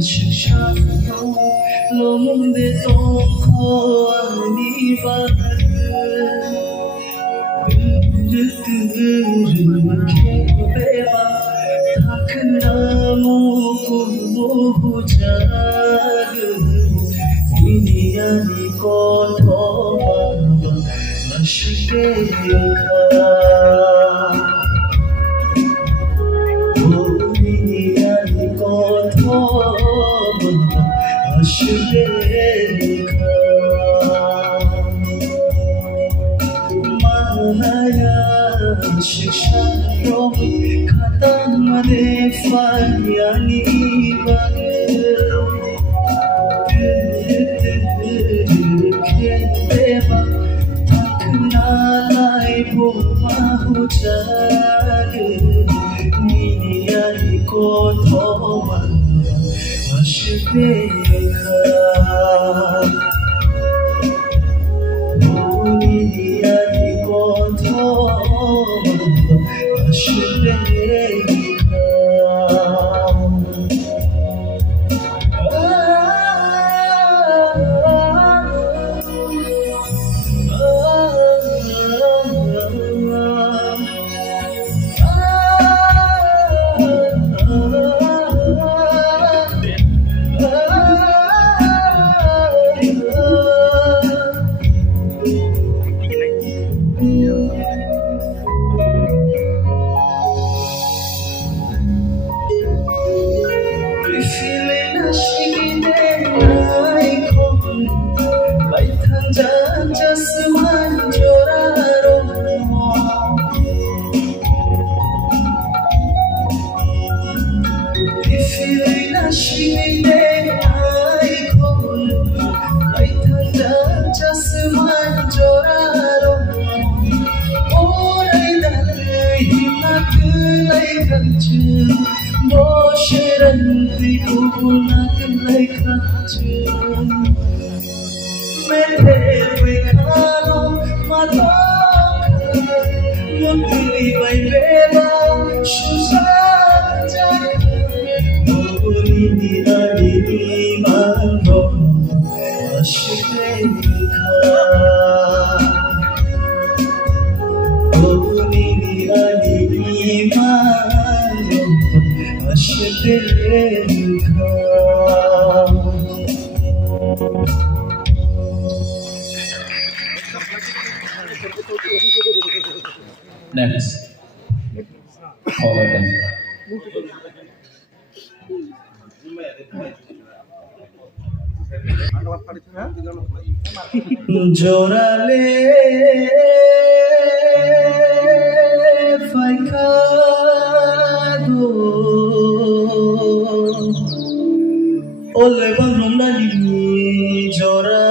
식사요 너문데 똥코 아니 바르르르르 개배바 다큰 나무 구무 작은 미니아니 꽃도마바 맛있게 가 미니아니 꽃도마바 맛있게 가 마나야 식사로 가다마네 파야니 바르 Mahu jaga Nini ko thoman Mashbeka Nini ko thoman Mashbeka Next, Jorale faikado Ole bangrom nani jora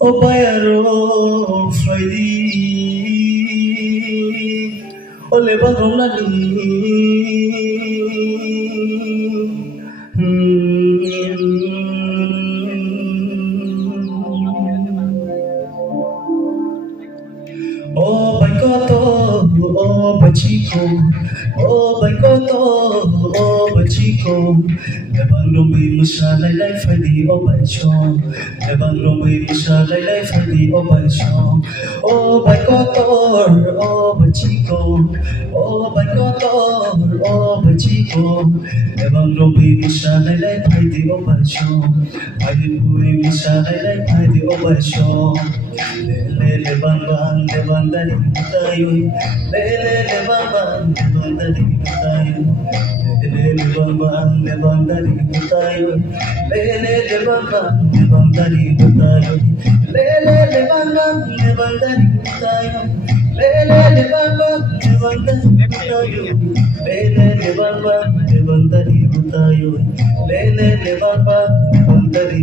Obayaro faidi Ole bangrom nani Oh my God, oh my chico, oh my God, oh my chico. Nebang lumbi mo siya laylay fadi oh my chong. Nebang lumbi mo siya laylay fadi oh my chong. Oh my God, oh my chico, oh my God, oh my chico. Nebang lumbi mo siya laylay fadi oh my chong. Ayun buhay mo siya laylay fadi oh my chong. Le bang bang le bang dari tayo le bang bang le bang dari tayo le bang bang le bang dari tayo le bang bang le bang dari tayo le bang bang le bang dari tayo le bang bang le bang dari tayo le bang bang le bang dari tayo le bang bang le bang dari